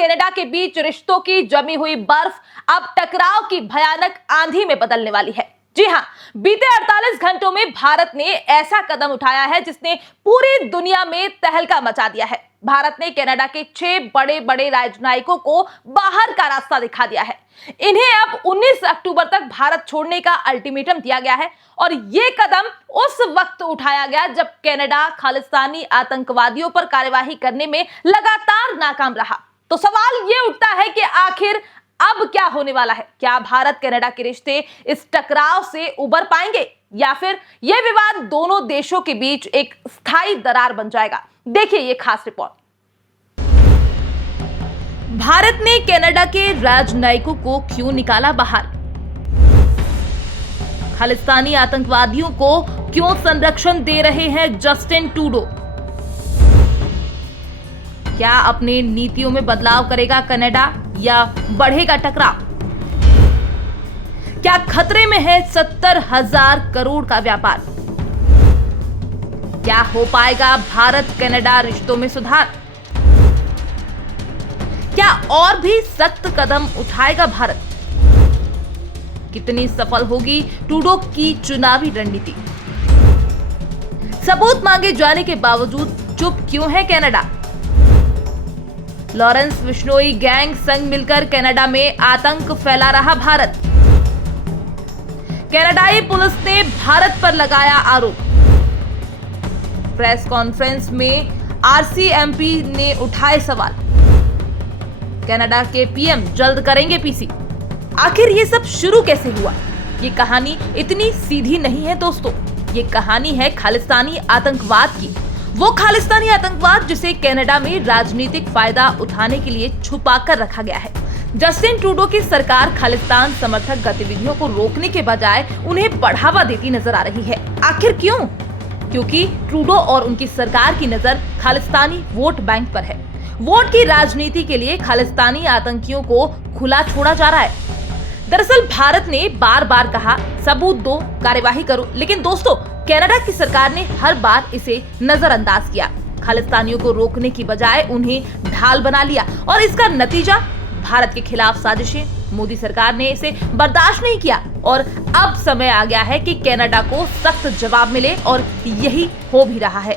Canada के बीच रिश्तों की जमी हुई बर्फ अब टकराव की भयानक आंधी में बदलने वाली है। जी हां, बीते 48 घंटों में भारत ने ऐसा कदम उठाया है जिसने पूरी दुनिया में तहलका मचा दिया है। भारत ने कनाडा के 6 बड़े बड़े राजनयिकों को बाहर का रास्ता दिखा दिया है। इन्हें अब 19 अक्टूबर तक भारत छोड़ने का अल्टीमेटम दिया गया है और यह कदम उस वक्त उठाया गया जब कनाडा खालिस्तानी आतंकवादियों पर कार्यवाही करने में लगातार नाकाम रहा। तो सवाल यह उठता है कि आखिर अब क्या होने वाला है? क्या भारत कनाडा के रिश्ते इस टकराव से उबर पाएंगे या फिर यह विवाद दोनों देशों के बीच एक स्थायी दरार बन जाएगा? देखिए ये खास रिपोर्ट। भारत ने कनाडा के राजनयिकों को क्यों निकाला बाहर? खालिस्तानी आतंकवादियों को क्यों संरक्षण दे रहे हैं जस्टिन ट्रूडो? क्या अपने नीतियों में बदलाव करेगा कनाडा या बढ़ेगा टकराव? क्या खतरे में है 70,000 करोड़ का व्यापार? क्या हो पाएगा भारत कनाडा रिश्तों में सुधार? क्या और भी सख्त कदम उठाएगा भारत? कितनी सफल होगी ट्रूडो की चुनावी रणनीति? सबूत मांगे जाने के बावजूद चुप क्यों है कनाडा? लॉरेंस बिश्नोई गैंग संग मिलकर कनाडा में आतंक फैला रहा भारत। कनाडाई पुलिस ने भारत पर लगाया आरोप। प्रेस कॉन्फ्रेंस में आरसीएमपी ने उठाए सवाल। कनाडा के पीएम जल्द करेंगे पीसी। आखिर ये सब शुरू कैसे हुआ? ये कहानी इतनी सीधी नहीं है दोस्तों। ये कहानी है खालिस्तानी आतंकवाद की। वो खालिस्तानी आतंकवाद जिसे कनाडा में राजनीतिक फायदा उठाने के लिए छुपा कर रखा गया है। जस्टिन ट्रूडो की सरकार खालिस्तान समर्थक गतिविधियों को रोकने के बजाय उन्हें बढ़ावा देती नजर आ रही है। आखिर क्यों? क्योंकि ट्रूडो और उनकी सरकार की नजर खालिस्तानी वोट बैंक पर है। वोट की राजनीति के लिए खालिस्तानी आतंकियों को खुला छोड़ा जा रहा है। दरअसल भारत ने बार बार कहा सबूत दो, कार्यवाही करो, लेकिन दोस्तों कनाडा की सरकार ने हर बार इसे नजरअंदाज किया। खालिस्तानियों को रोकने की बजाय उन्हें ढाल बना लिया और इसका नतीजा भारत के खिलाफ साजिशें। मोदी सरकार ने इसे बर्दाश्त नहीं किया और अब समय आ गया है कि कनाडा को सख्त जवाब मिले और यही हो भी रहा है।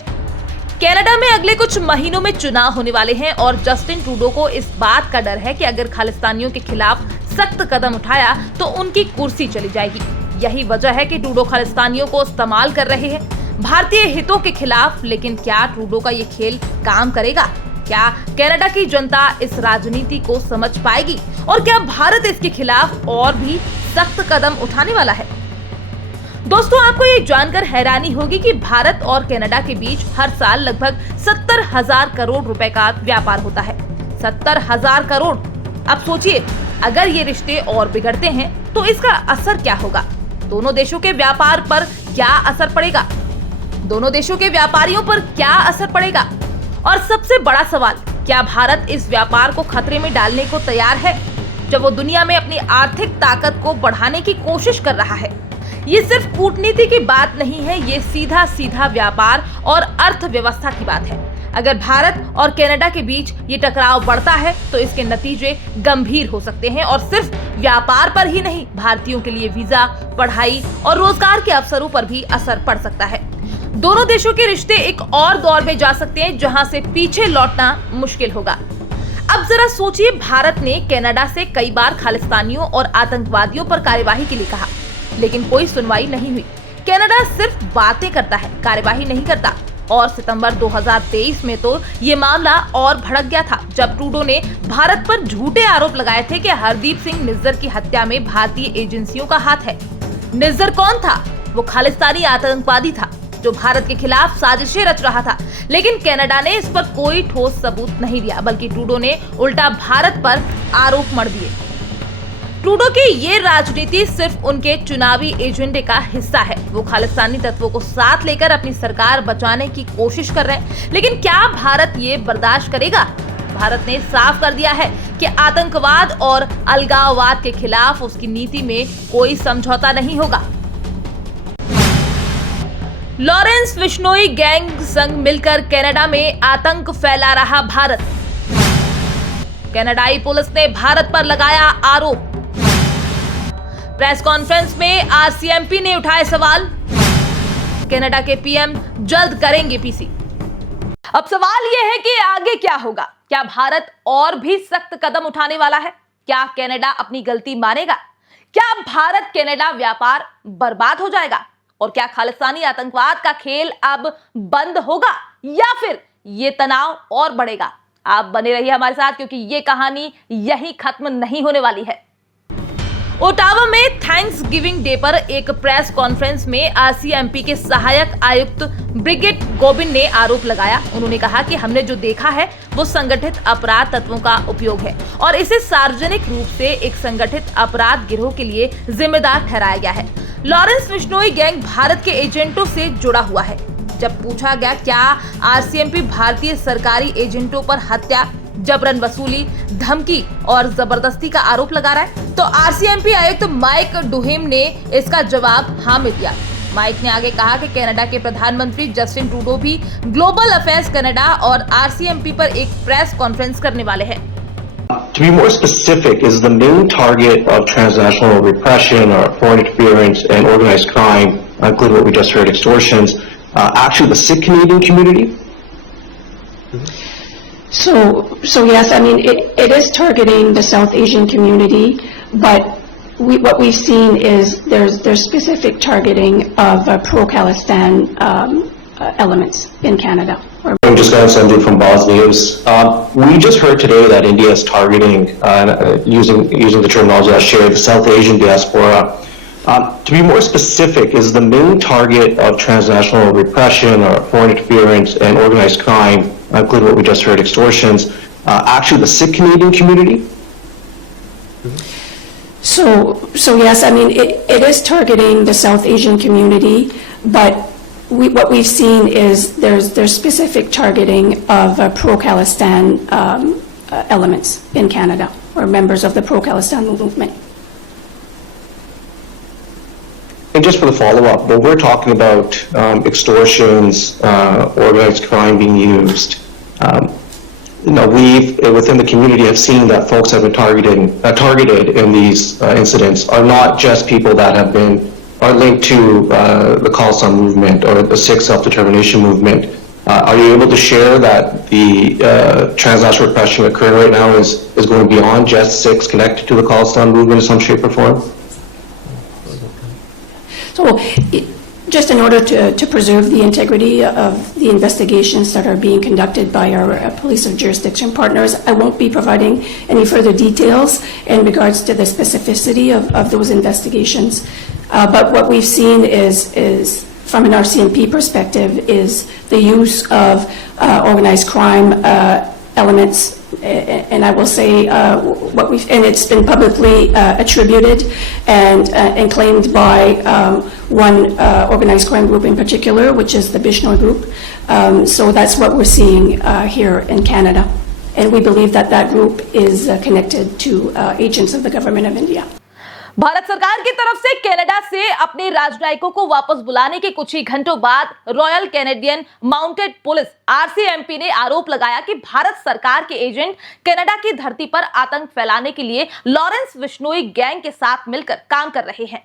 कनाडा में अगले कुछ महीनों में चुनाव होने वाले हैं और जस्टिन ट्रूडो को इस बात का डर है कि अगर खालिस्तानियों के खिलाफ सख्त कदम उठाया तो उनकी कुर्सी चली जाएगी। यही वजह है कि ट्रूडो खालिस्तानियों को इस्तेमाल कर रहे हैं भारतीय हितों के खिलाफ। लेकिन क्या ट्रूडो का ये खेल काम करेगा? क्या कनाडा की जनता इस राजनीति को समझ पाएगी और क्या भारत इसके खिलाफ और भी सख्त कदम उठाने वाला है? दोस्तों आपको ये जानकर हैरानी होगी कि भारत और कनाडा के बीच हर साल लगभग 70,000 करोड़ रुपए का व्यापार होता है। 70,000 करोड़। अब सोचिए अगर ये रिश्ते और बिगड़ते हैं तो इसका असर क्या होगा? दोनों देशों के व्यापार पर क्या असर पड़ेगा? दोनों देशों के व्यापारियों पर क्या असर पड़ेगा? और सबसे बड़ा सवाल, क्या भारत इस व्यापार को खतरे में डालने को तैयार है जब वो दुनिया में अपनी आर्थिक ताकत को बढ़ाने की कोशिश कर रहा है? ये सिर्फ कूटनीति की बात नहीं है, ये सीधा सीधा व्यापार और अर्थव्यवस्था की बात है। अगर भारत और कनाडा के बीच ये टकराव बढ़ता है तो इसके नतीजे गंभीर हो सकते हैं और सिर्फ व्यापार पर ही नहीं, भारतीयों के लिए वीजा, पढ़ाई और रोजगार के अवसरों पर भी असर पड़ सकता है। दोनों देशों के रिश्ते एक और दौर में जा सकते हैं जहां से पीछे लौटना मुश्किल होगा। अब जरा सोचिए, भारत ने कनाडा से कई बार खालिस्तानियों और आतंकवादियों पर कार्यवाही के लिए कहा, लेकिन कोई सुनवाई नहीं हुई। कनाडा सिर्फ बातें करता है, कार्यवाही नहीं करता। और सितंबर 2023 में तो ये मामला और भड़क गया था जब ट्रूडो ने भारत पर झूठे आरोप लगाए थे कि हरदीप सिंह निज्जर की हत्या में भारतीय एजेंसियों का हाथ है। निज्जर कौन था? वो खालिस्तानी आतंकवादी था जो भारत के खिलाफ साजिशें रच रहा था। लेकिन कनाडा ने इस पर कोई ठोस सबूत नहीं दिया, बल्कि ट्रूडो ने उल्टा भारत पर आरोप मढ़ दिए। ट्रूडो की ये राजनीति सिर्फ उनके चुनावी एजेंडे का हिस्सा है। वो खालिस्तानी तत्वों को साथ लेकर अपनी सरकार बचाने की कोशिश कर रहे हैं। लेकिन क्या भारत ये बर्दाश्त करेगा? भारत ने साफ कर दिया है कि आतंकवाद और अलगाववाद के खिलाफ उसकी नीति में कोई समझौता नहीं होगा। लॉरेंस बिश्नोई गैंग संग मिलकर कनाडा में आतंक फैला रहा भारत। कनाडाई पुलिस ने भारत पर लगाया आरोप। प्रेस कॉन्फ्रेंस में आरसीएमपी ने उठाए सवाल। कनाडा के पीएम जल्द करेंगे पीसी। अब सवाल यह है कि आगे क्या होगा? क्या भारत और भी सख्त कदम उठाने वाला है? क्या कनाडा अपनी गलती मानेगा? क्या भारत कनाडा व्यापार बर्बाद हो जाएगा? और क्या खालिस्तानी आतंकवाद का खेल अब बंद होगा या फिर ये तनाव और बढ़ेगा? आप बने रहिए हमारे साथ, क्योंकि ये कहानी यही खत्म नहीं होने वाली है। ओटावा में थैंक्स गिविंग डे पर एक प्रेस कॉन्फ्रेंस में आरसीएमपी के सहायक आयुक्त ब्रिगेड गोबिन ने आरोप लगाया। उन्होंने कहा कि हमने जो देखा है वो संगठित अपराध तत्वों का उपयोग है और इसे सार्वजनिक रूप से एक संगठित अपराध गिरोह के लिए जिम्मेदार ठहराया गया है। लॉरेंस बिश्नोई गैंग भारत के एजेंटों से जुड़ा हुआ है। जब पूछा गया क्या आरसीएमपी भारतीय सरकारी एजेंटों पर हत्या, जबरन वसूली, धमकी और जबरदस्ती का आरोप लगा रहा है, तो आरसीएमपी आयुक्त माइक डुहेम ने इसका जवाब हाँ में दिया। माइक ने आगे कहा कि कनाडा के प्रधानमंत्री जस्टिन ट्रूडो भी ग्लोबल अफेयर्स कनाडा और आरसीएमपी पर एक प्रेस कॉन्फ्रेंस करने वाले हैं। To be more specific, is the main target of transnational repression or foreign interference and organized crime, including what we just heard, extortions, actually the Sikh Canadian community? So yes, I mean, it is targeting the South Asian community, but what we've seen is there's specific targeting of pro-Khalistan elements in Canada. I'm just going to send you from Boz News. We just heard today that India is targeting, using the terminology I shared, the South Asian diaspora. To be more specific, is the main target of transnational repression or foreign interference and organized crime, including what we just heard, extortions, actually the Sikh Canadian community? So yes, I mean, it is targeting the South Asian community, but what we've seen is there's specific targeting of pro-Khalistan elements in Canada, or members of the pro-Khalistan movement. And just for the follow-up, when we're talking about extortions, organized crime being used, we've within the community have seen that folks have been targeted in these incidents are not just people that are linked to the Khalistan movement or the Sikh self-determination movement. Are you able to share that the transnational repression occurring right now is going beyond just Sikhs connected to the Khalistan movement in some shape or form? So just in order to preserve the integrity of the investigations that are being conducted by our police of jurisdiction partners, I won't be providing any further details in regards to the specificity of those investigations. But what we've seen is from an RCMP perspective, is the use of organized crime elements, and I will say and it's been publicly attributed and claimed by one organized crime group in particular, which is the Bishnoi group. So that's what we're seeing here in Canada, and we believe that group is connected to agents of the government of India. Bharat सरकार की तरफ से Canada से अपने राजनयिकों को वापस बुलाने के कुछ ही घंटों बाद royal Canadian mounted police RCMP ने आरोप लगाया कि भारत सरकार के एजेंट कनाडा की धरती पर आतंक फैलाने के लिए लॉरेंस बिश्नोई गैंग के साथ मिलकर काम कर रहे हैं।